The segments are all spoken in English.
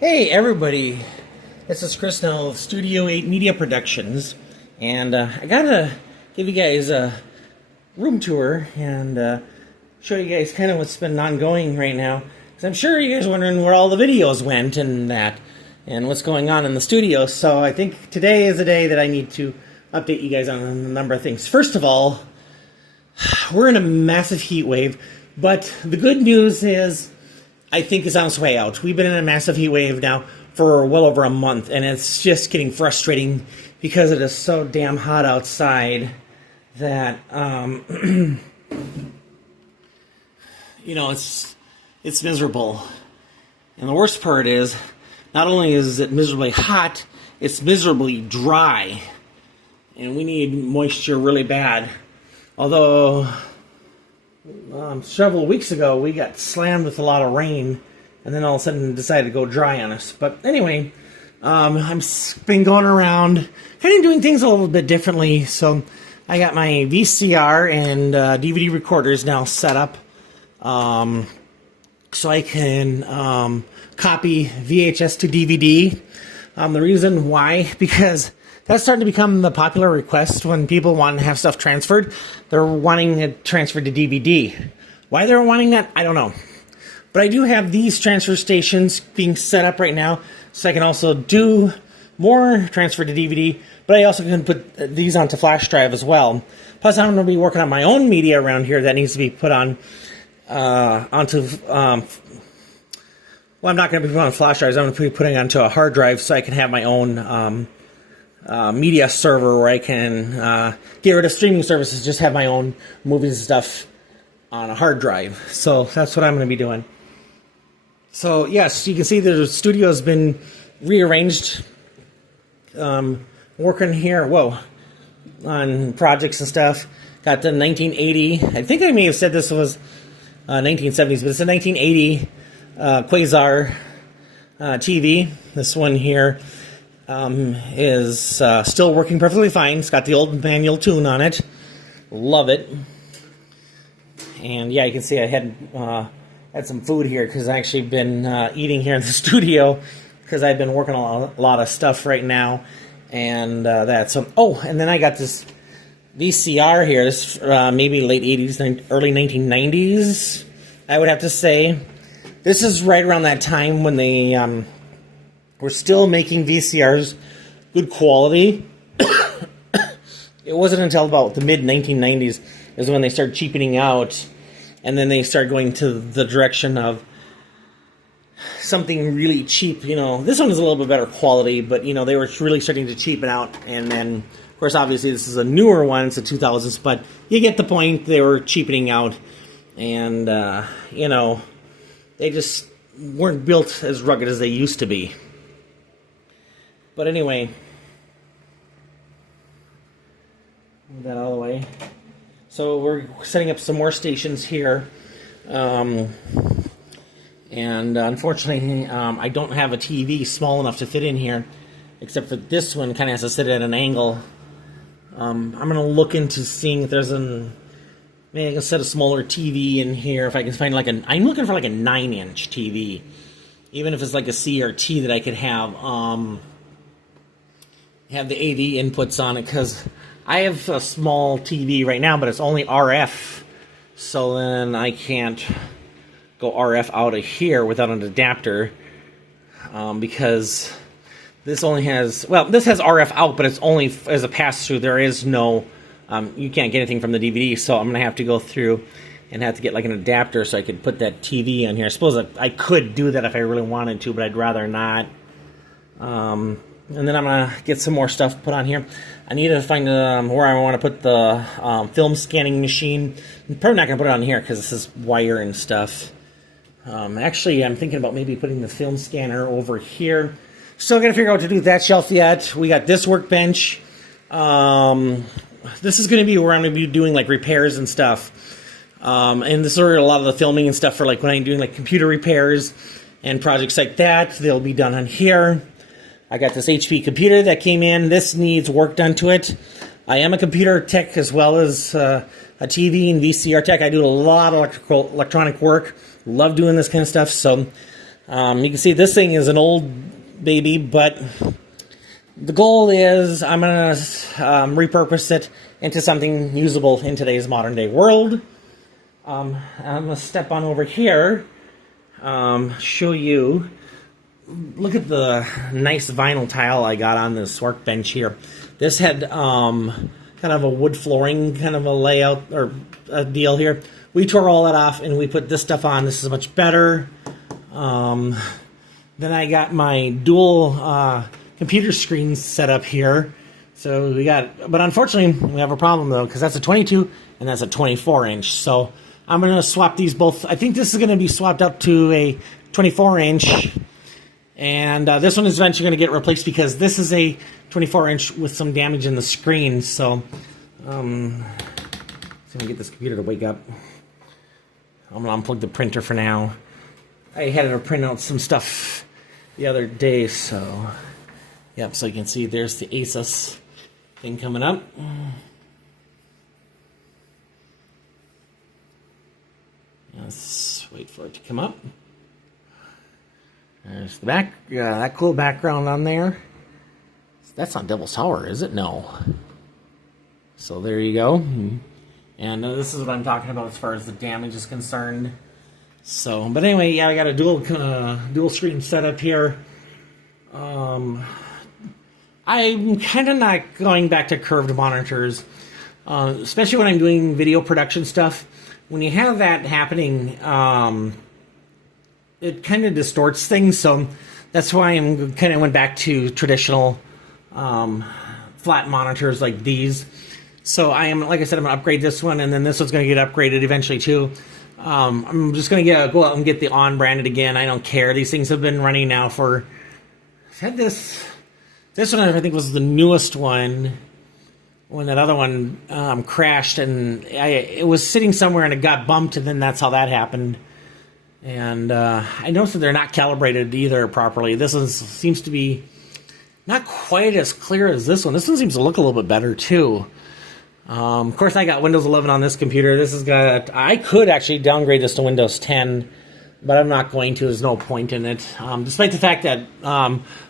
Hey everybody, this is Chris now of Studio 8 Media Productions, and I gotta give you guys a room tour and show you guys kind of what's been ongoing right now, because I'm sure you guys are wondering where all the videos went and what's going on in the studio. So I think today is the day that I need to update you guys on a number of things. First of all, we're in a massive heat wave, but the good news is I think it's on its way out. We've been in a massive heat wave now for well over a month, and it's just getting frustrating because it is so damn hot outside that you know, it's miserable. And the worst part is, not only is it miserably hot, it's miserably dry, and we need moisture really bad. Although several weeks ago we got slammed with a lot of rain, and then all of a sudden decided to go dry on us. But anyway, I've been going around kind of doing things a little bit differently. So I got my VCR and DVD recorders now set up, so I can copy VHS to DVD. The reason why, because that's starting to become the popular request when people want to have stuff transferred. They're wanting it transferred to DVD. Why they're wanting that, I don't know. But I do have these transfer stations being set up right now, so I can also do more transfer to DVD, but I also can put these onto flash drive as well. Plus, I'm going to be working on my own media around here that needs to be put on onto... well, I'm not going to be putting on flash drives. I'm going to be putting onto a hard drive so I can have my own media server where I can get rid of streaming services, just have my own movies and stuff on a hard drive. So that's what I'm going to be doing. So yes, you can see the studio has been rearranged, working here, on projects and stuff. Got the 1980, I think I may have said this was 1970s, but it's a 1980 Quasar TV. This one here is still working perfectly fine. It's got the old manual tune on it. Love it. And yeah, you can see I had some food here because I actually been eating here in the studio because I've been working on a lot of stuff right now, and that. So and then I got this VCR here. This maybe late 80s, early 1990s, I would have to say. This is right around that time when they were still making VCRs good quality. It wasn't until about the mid-1990s is when they started cheapening out, and then they started going to the direction of something really cheap. You know, this one is a little bit better quality, but, you know, they were really starting to cheapen out. And then, of course, obviously this is a newer one. It's the 2000s, but you get the point. They were cheapening out, and, you know, they just weren't built as rugged as they used to be. But anyway, move that all the way. So we're setting up some more stations here. And unfortunately, I don't have a TV small enough to fit in here, except for this one kind of has to sit at an angle. I'm going to look into seeing if there's maybe I can set a smaller TV in here, if I can find I'm looking for like a 9-inch TV. Even if it's like a CRT that I could have the AV inputs on it, because I have a small TV right now, but it's only RF, so then I can't go RF out of here without an adapter, because this only has, this has RF out, but it's only as a pass-through. There is no, you can't get anything from the DVD, so I'm going to have to go through and have to get like an adapter so I could put that TV on here. I suppose I could do that if I really wanted to, but I'd rather not. And then I'm going to get some more stuff put on here. I need to find where I want to put the film scanning machine. I'm probably not going to put it on here because this is wire and stuff. Actually, I'm thinking about maybe putting the film scanner over here. Still got to figure out what to do with that shelf yet. We got this workbench. This is going to be where I'm going to be doing like repairs and stuff. And this is where a lot of the filming and stuff for like when I'm doing like computer repairs and projects like that. They'll be done on here. I got this HP computer that came in. This needs work done to it. I am a computer tech as well as a TV and VCR tech. I do a lot of electronic work. Love doing this kind of stuff. So You can see this thing is an old baby, but the goal is I'm going to repurpose it into something usable in today's modern day world. I'm going to step on over here, show you. Look at the nice vinyl tile I got on this workbench here. This had kind of a wood flooring kind of a layout or a deal here. We tore all that off and we put this stuff on. This is much better. Then I got my dual computer screens set up here. So we got, but unfortunately we have a problem though, because that's a 22 and that's a 24 inch. So I'm going to swap these both. I think this is going to be swapped up to a 24 inch. And this one is eventually going to get replaced because this is a 24 inch with some damage in the screen. So I'm going to get this computer to wake up. I'm going to unplug the printer for now. I had to print out some stuff the other day. So, yep, so you can see there's the Asus thing coming up. Let's wait for it to come up. There's the back, that cool background on there. That's not Devil's Tower, is it? No. So there you go. And this is what I'm talking about as far as the damage is concerned. So, but anyway, yeah, I got a dual screen setup here. I'm kind of not going back to curved monitors, especially when I'm doing video production stuff. When you have that happening, it kind of distorts things, so that's why I'm kind of went back to traditional flat monitors like these. So I am, like I said, I'm going to upgrade this one, and then this one's going to get upgraded eventually too. I'm just going to go out and get the On branded again. I don't care. These things have been running now for. I've had this one I think was the newest one. When that other one crashed, and it was sitting somewhere and it got bumped, and then that's how that happened. And I noticed that they're not calibrated either properly. This one seems to be not quite as clear as this one. This one seems to look a little bit better too. Of course, I got Windows 11 on this computer. This has got. I could actually downgrade this to Windows 10, but I'm not going to. There's no point in it. Despite the fact that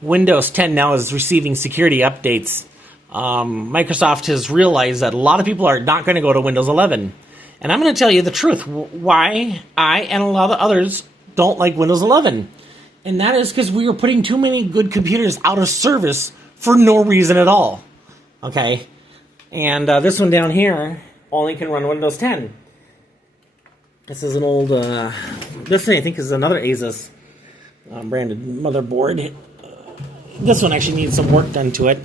Windows 10 now is receiving security updates, Microsoft has realized that a lot of people are not going to go to Windows 11. And I'm going to tell you the truth, why I and a lot of others don't like Windows 11. And that is because we were putting too many good computers out of service for no reason at all. Okay? And this one down here only can run Windows 10. This is an old, this thing I think is another Asus branded motherboard. This one actually needs some work done to it.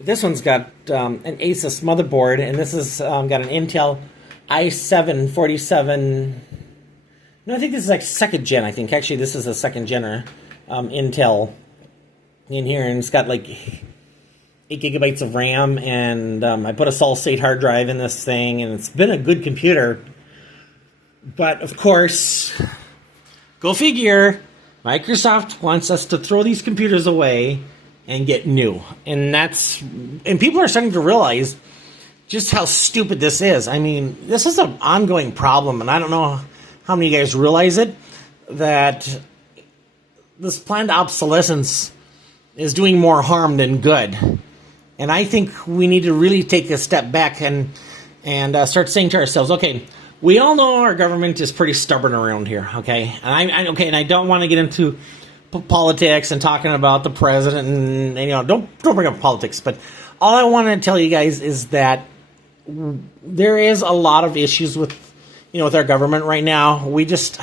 This one's got an Asus motherboard, and this has got an Intel i7 47. No, I think this is like second gen. I think actually this is a second gen Intel in here, and it's got like 8 gigabytes of RAM, and I put a solid state hard drive in this thing, and it's been a good computer. But of course, go figure, Microsoft wants us to throw these computers away and get new. And people are starting to realize just how stupid this is. I mean, this is an ongoing problem, and I don't know how many of you guys realize it, that this planned obsolescence is doing more harm than good. And I think we need to really take a step back and start saying to ourselves, okay, we all know our government is pretty stubborn around here, okay? And and I don't want to get into politics and talking about the president, and don't bring up politics, but all I want to tell you guys is that there is a lot of issues with with our government right now. We're just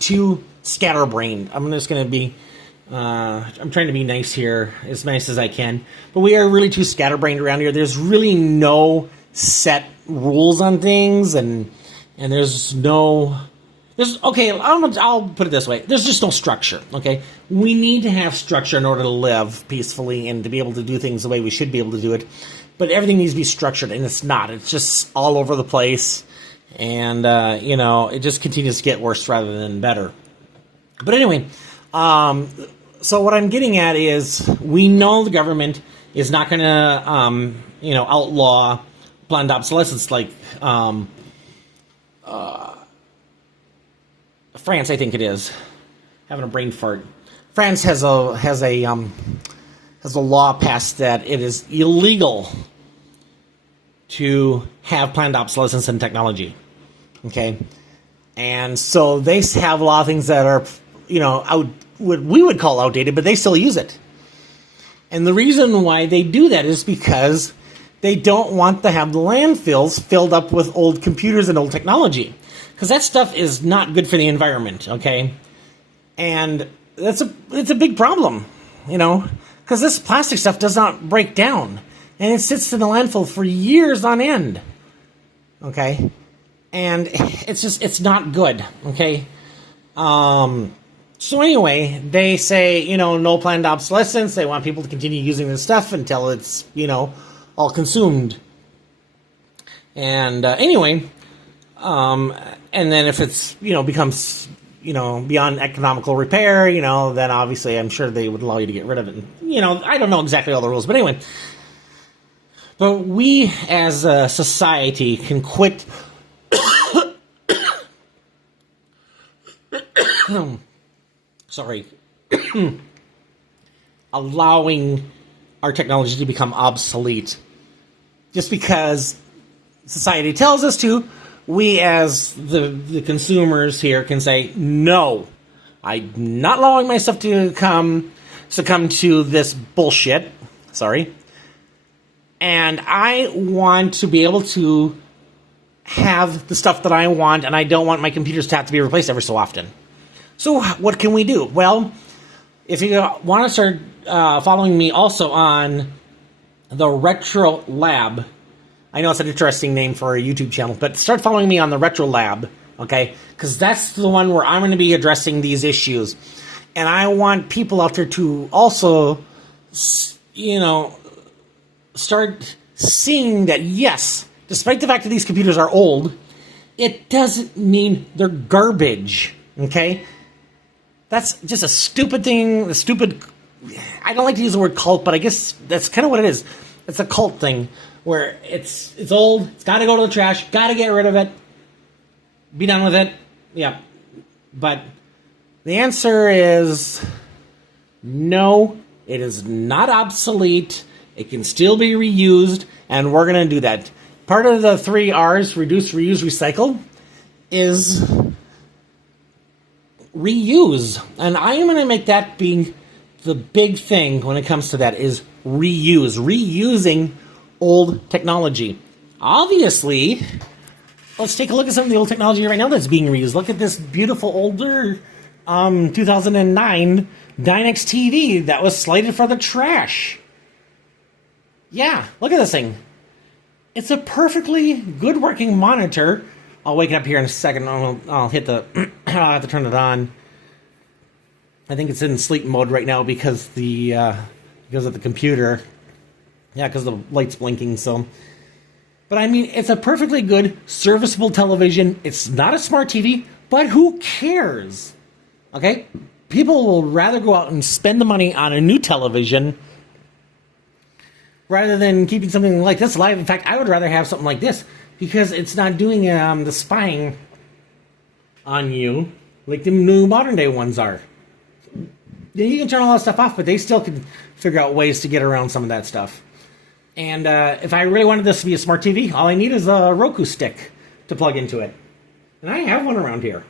too scatterbrained. I'm just going to be I'm trying to be nice here, as nice as I can, but we are really too scatterbrained around here. There's really no set rules on things, and there's okay, I'll put it this way. There's just no structure, okay? We need to have structure in order to live peacefully and to be able to do things the way we should be able to do it. But everything needs to be structured, and it's not. It's just all over the place, and, it just continues to get worse rather than better. But anyway, so what I'm getting at is we know the government is not going to, outlaw planned obsolescence like France, I think it is. Having a brain fart. France has a law passed that it is illegal to have planned obsolescence in technology. Okay, and so they have a lot of things that are, what we would call outdated, but they still use it. And the reason why they do that is because they don't want to have the landfills filled up with old computers and old technology. Because that stuff is not good for the environment, okay? And it's a big problem, because this plastic stuff does not break down. And it sits in the landfill for years on end, okay? And it's not good, okay? So anyway, they say, no planned obsolescence. They want people to continue using this stuff until it's, all consumed. And anyway, and then if it's, becomes, beyond economical repair, then obviously I'm sure they would allow you to get rid of it. And, I don't know exactly all the rules, but anyway. But we as a society can quit allowing our technology to become obsolete. Just because society tells us to, we as the consumers here can say, no, I'm not allowing myself to succumb to this bullshit. Sorry. And I want to be able to have the stuff that I want, and I don't want my computers to have to be replaced every so often. So what can we do? Well, if you want to start following me also on the Retro Lab, I know it's an interesting name for a YouTube channel, but start following me on the Retro Lab, okay? Because that's the one where I'm going to be addressing these issues. And I want people out there to also, start seeing that, yes, despite the fact that these computers are old, it doesn't mean they're garbage, okay? That's just a stupid thing, I don't like to use the word cult, but I guess that's kind of what it is. It's a cult thing, where it's old, it's got to go to the trash, got to get rid of it, be done with it, yeah. But the answer is no, it is not obsolete, it can still be reused, and we're going to do that. Part of the 3 R's, reduce, reuse, recycle, is reuse. And I am going to make that being the big thing when it comes to that, is reuse. Reusing old technology. Obviously, let's take a look at some of the old technology right now that's being reused. Look at this beautiful older 2009 Dynex TV that was slated for the trash. Yeah, look at this thing. It's a perfectly good working monitor. I'll wake it up here in a second. I'll hit the... I'll have to turn it on. I think it's in sleep mode right now because of the computer. Yeah, because the light's blinking, so... But I mean, it's a perfectly good, serviceable television. It's not a smart TV, but who cares? Okay? People will rather go out and spend the money on a new television rather than keeping something like this alive. In fact, I would rather have something like this because it's not doing the spying on you like the new modern day ones are. Yeah, you can turn all that stuff off, but they still can figure out ways to get around some of that stuff. And if I really wanted this to be a smart TV, all I need is a Roku stick to plug into it. And I have one around here.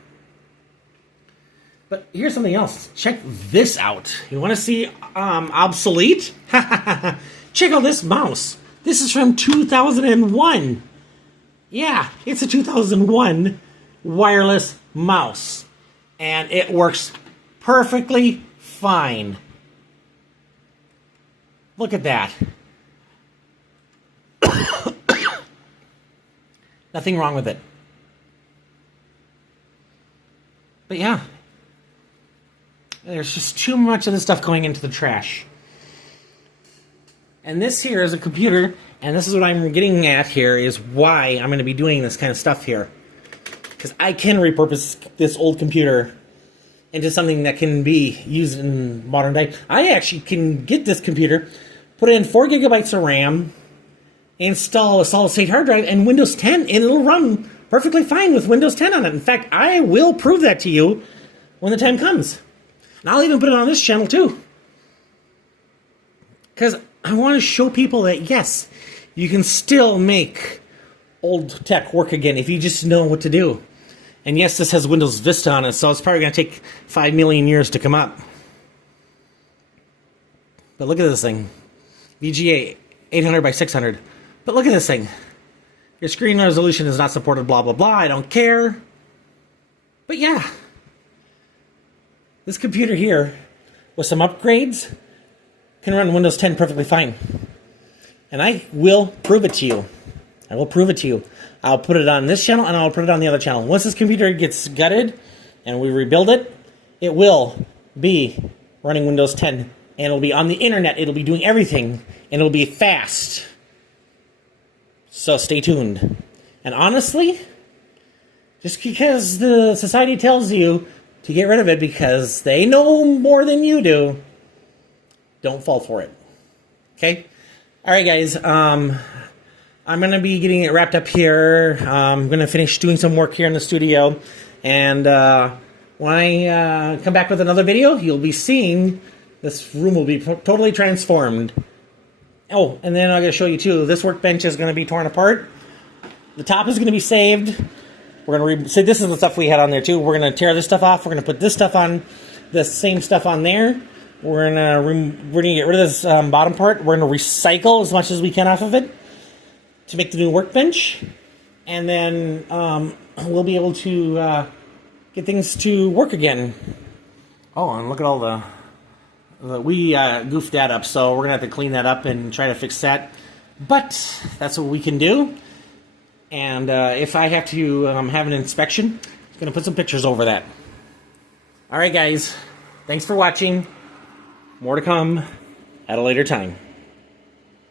But here's something else. Check this out. You want to see obsolete? Check out this mouse. This is from 2001. Yeah, it's a 2001 wireless mouse. And it works perfectly fine. Look at that. Nothing wrong with it. But yeah, there's just too much of this stuff going into the trash. And this here is a computer, and this is what I'm getting at here, is why I'm going to be doing this kind of stuff here. Because I can repurpose this old computer into something that can be used in modern day. I actually can get this computer, put in 4 gigabytes of RAM, install a solid-state hard drive, and Windows 10, and it'll run perfectly fine with Windows 10 on it. In fact, I will prove that to you when the time comes. And I'll even put it on this channel too. Because I want to show people that, yes, you can still make old tech work again if you just know what to do. And yes, this has Windows Vista on it, so it's probably going to take 5 million years to come up. But look at this thing. VGA 800 by 600. But look at this thing. Your screen resolution is not supported, blah, blah, blah. I don't care. But yeah. This computer here, with some upgrades, can run Windows 10 perfectly fine. And I will prove it to you. I will prove it to you. I'll put it on this channel and I'll put it on the other channel. Once this computer gets gutted and we rebuild it, it will be running Windows 10. And it'll be on the internet. It'll be doing everything. And it'll be fast. So stay tuned. And honestly, just because the society tells you to get rid of it because they know more than you do, don't fall for it. Okay? Alright guys, I'm going to be getting it wrapped up here. I'm going to finish doing some work here in the studio. And when I come back with another video, you'll be seeing this room will be totally transformed. Oh, and then I'm going to show you too, this workbench is going to be torn apart. The top is going to be saved. We're going to this is the stuff we had on there too. We're going to tear this stuff off. We're going to put this stuff on, the same stuff on there. We're going to get rid of this bottom part. We're going to recycle as much as we can off of it to make the new workbench, and then we'll be able to get things to work again. Oh, and look at all we goofed that up, so we're gonna have to clean that up and try to fix that. But that's what we can do. And if I have to have an inspection, I'm gonna put some pictures over that. All right, guys, thanks for watching. More to come at a later time.